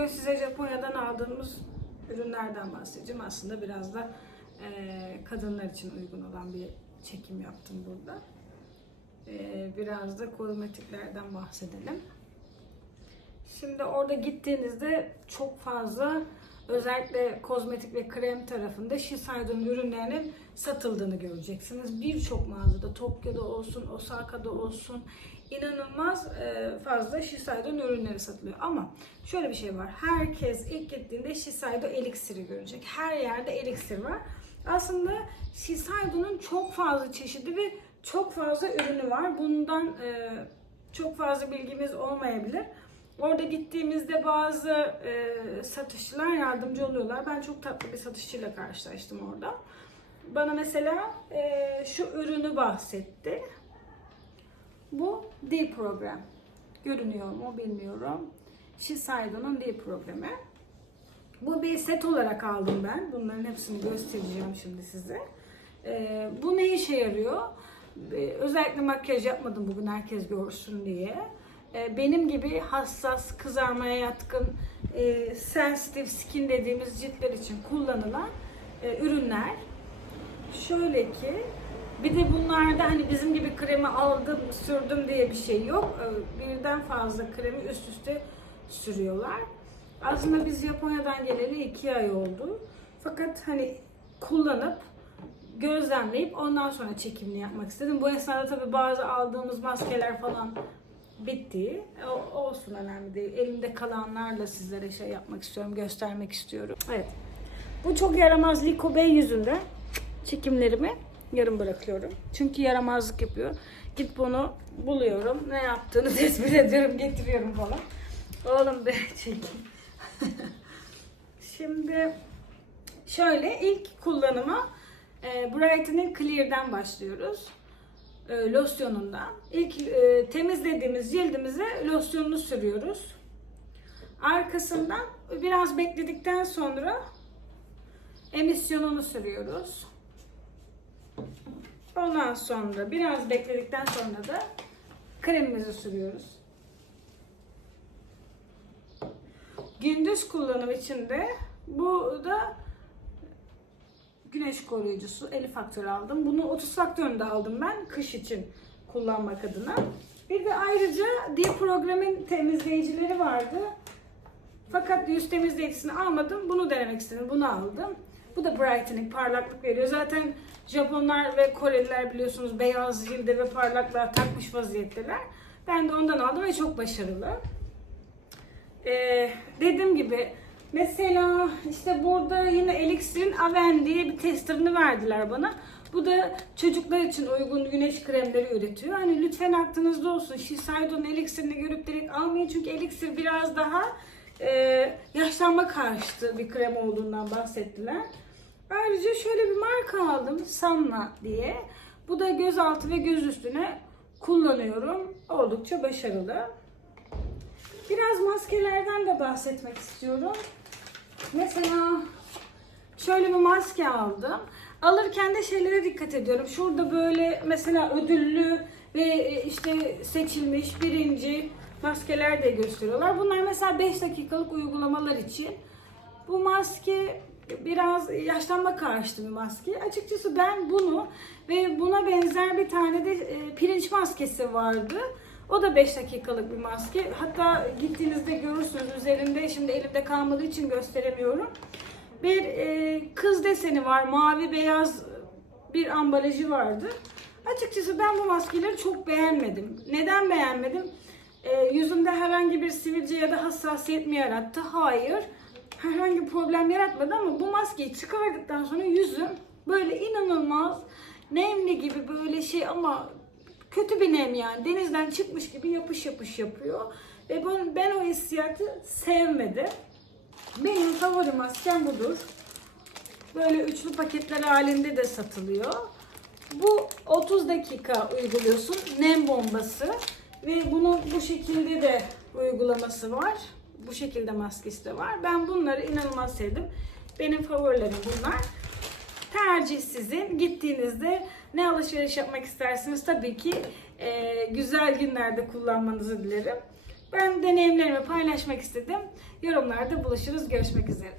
Bugün size Japonya'dan aldığımız ürünlerden bahsedeceğim. Aslında biraz da e, kadınlar için uygun olan bir çekim yaptım burada. E, biraz da kozmetiklerden bahsedelim. Şimdi orada gittiğinizde çok fazla özellikle kozmetik ve krem tarafında Shiseido'nun ürünlerinin satıldığını göreceksiniz. Birçok mağazada Tokyo'da olsun, Osaka'da olsun inanılmaz e, fazla Shiseido'nun ürünleri satılıyor. Ama şöyle bir şey var. Herkes ilk gittiğinde Shiseido eliksiri görecek. Her yerde eliksir var. Aslında Shiseido'nun çok fazla çeşidi ve çok fazla ürünü var. Bundan e, çok fazla bilgimiz olmayabilir. Orada gittiğimizde bazı e, satışçılar yardımcı oluyorlar. Ben çok tatlı bir satışçıyla karşılaştım orada. Bana mesela e, şu ürünü bahsetti. Bu D program. Görünüyor mu bilmiyorum. Shiseido'nun D programı. Bu bir set olarak aldım ben. Bunların hepsini göstereceğim şimdi size. E, bu ne işe yarıyor? E, özellikle makyaj yapmadım bugün herkes görsün diye. E, benim gibi hassas, kızarmaya yatkın, e, sensitive skin dediğimiz ciltler için kullanılan e, ürünler. Şöyle ki bir de bunlarda hani bizim gibi kremi aldım, sürdüm diye bir şey yok. E, Birden fazla kremi üst üste sürüyorlar. Aslında biz Japonya'dan geleli iki ay oldu. Fakat hani kullanıp gözlemleyip ondan sonra çekimini yapmak istedim. Bu esnada tabii bazı aldığımız maskeler falan bitti. O, olsun önemli değil. Elimde kalanlarla sizlere şey yapmak istiyorum, göstermek istiyorum. Evet. Bu çok yaramaz Liko Bey yüzünden çekimlerimi yarım bırakıyorum. Çünkü yaramazlık yapıyor. Git bunu buluyorum. Ne yaptığını tespit ediyorum, getiriyorum falan. Oğlum be çekim. Şimdi şöyle ilk kullanıma e, Brightening Clear'den başlıyoruz. E, losyonundan. İlk e, temizlediğimiz cildimize losyonunu sürüyoruz. Arkasından biraz bekledikten sonra emisyonunu sürüyoruz. Ondan sonra biraz bekledikten sonra da kremimizi sürüyoruz. Gündüz kullanım için de bu da güneş koruyucusu 50 faktör aldım. Bunu 30 faktöründe aldım ben kış için kullanmak adına. Bir de ayrıca D programın temizleyicileri vardı. Fakat yüz temizleyicisini almadım. Bunu denemek istedim. Bunu aldım. Bu da brightening, parlaklık veriyor. Zaten Japonlar ve Koreliler biliyorsunuz beyaz cilde ve parlaklığa takmış vaziyetteler. Ben de ondan aldım ve çok başarılı. Ee, dediğim gibi mesela işte burada yine Elixir'in Aven diye bir testerını verdiler bana. Bu da çocuklar için uygun güneş kremleri üretiyor. Hani lütfen aklınızda olsun. Shiseido'nun Elixir'ini görüp direkt almayın. Çünkü Elixir biraz daha e, yaşlanma karşıtı bir krem olduğundan bahsettiler. Ayrıca şöyle bir marka aldım. Sanna diye. Bu da göz altı ve göz üstüne kullanıyorum. Oldukça başarılı. Biraz maskelerden de bahsetmek istiyorum. Mesela şöyle bir maske aldım. Alırken de şeylere dikkat ediyorum. Şurada böyle mesela ödüllü ve işte seçilmiş birinci maskeler de gösteriyorlar. Bunlar mesela 5 dakikalık uygulamalar için. Bu maske biraz yaşlanma karşıtı bir maske. Açıkçası ben bunu ve buna benzer bir tane de e, pirinç maskesi vardı. O da 5 dakikalık bir maske. Hatta gittiğinizde görürsünüz üzerinde şimdi elimde kalmadığı için gösteremiyorum. Bir e, kız deseni var. Mavi beyaz bir ambalajı vardı. Açıkçası ben bu maskeleri çok beğenmedim. Neden beğenmedim? E, yüzümde herhangi bir sivilce ya da hassasiyet mi yarattı? Hayır. Herhangi bir problem yaratmadı ama bu maskeyi çıkardıktan sonra yüzüm böyle inanılmaz nemli gibi böyle şey ama kötü bir nem yani. Denizden çıkmış gibi yapış yapış yapıyor. Ve ben, ben o hissiyatı sevmedim. Benim favori maskem budur. Böyle üçlü paketler halinde de satılıyor. Bu 30 dakika uyguluyorsun. Nem bombası. Ve bunun bu şekilde de uygulaması var. Bu şekilde maskesi de var. Ben bunları inanılmaz sevdim. Benim favorilerim bunlar. Tercih sizin. Gittiğinizde ne alışveriş yapmak istersiniz tabii ki e, güzel günlerde kullanmanızı dilerim. Ben deneyimlerimi paylaşmak istedim. Yorumlarda buluşuruz. Görüşmek üzere.